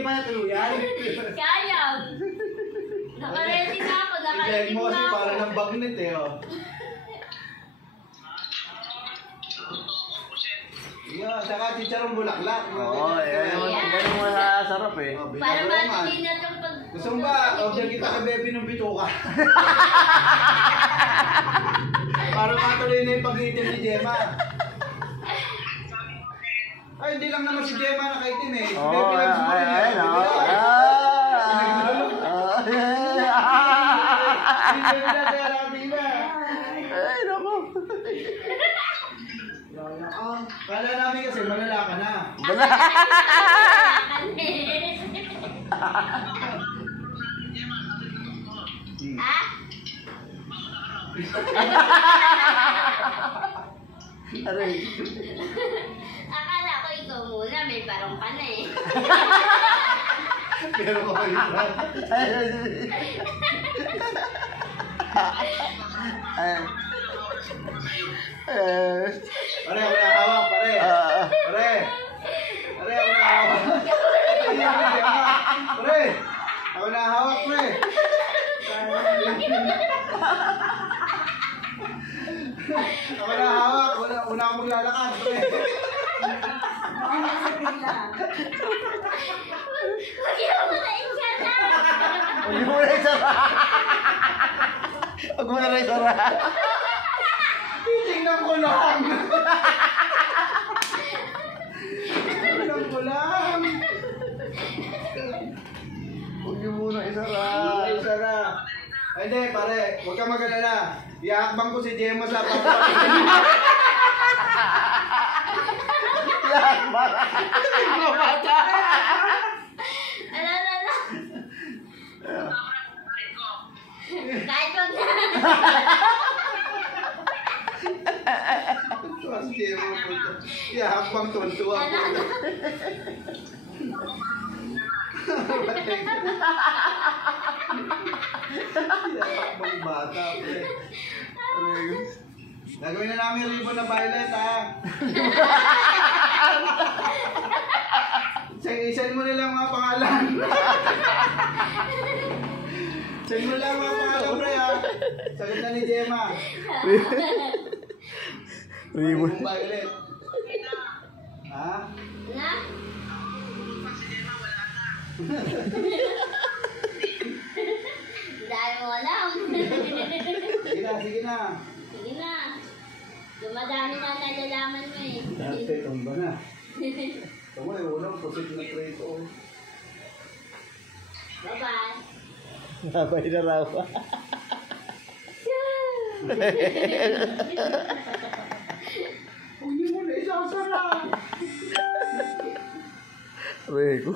ka pa na tuluyan. Kaya. Naka-ready na ako. Naka-ready mo kasi para ng bagnet eh, oh. Yeah, saka chicharong bulaklak. Oo, ganun mo sa sarap eh. Para matuloy na itong pag... Gusto mo ba, order kita ka bebe ng bituka? Para matuloy na yung pag-iitim ni Gemma. Ay, hindi lang naman si Gemma nakaitim eh. Oo, Bebe lang si Gemma. ayun, ay, naku. Kala namin kasi malala ka na. Ha? Aray. Akala ko ikaw muna, may parang ka na eh. Pero ko pa yun. Pare, ako na hawak, pare. Pare. Pare, ako na hawak. Pare. Ako na hawak, pare. Ako na hawak. Una ako maglalakad, pare. Huwag mo na isara. Huwag mo na isara. Tingnan ko lang. Tingnan ko lang. Huwag niyo muna isara. Isara. Ay, hindi, pare. Huwag kang mag-alala. Iakbang ko si Gemma sa pangkakit. Iakbang. Mabata. Ala. Kahit wag na. Ito ang Gemma po ito. Iakbang tuntua ko. Iakbang bata, pre. Gagawin na namin ribbon na violet, ha? Send mo nilang mga pangalan. Send mo lang mga pangalan, pre, ha? Sagot na ni Gemma. Ribbon. Violet. Ha? Na? Dahil mo alam. Sige na, sige na. Sige na. Dumadami na nalalaman mo eh. Dante, tumba na. Tama, ulang pusit na preto. Bye-bye. Sabay na raw. Hindi mo na isasara. Rego.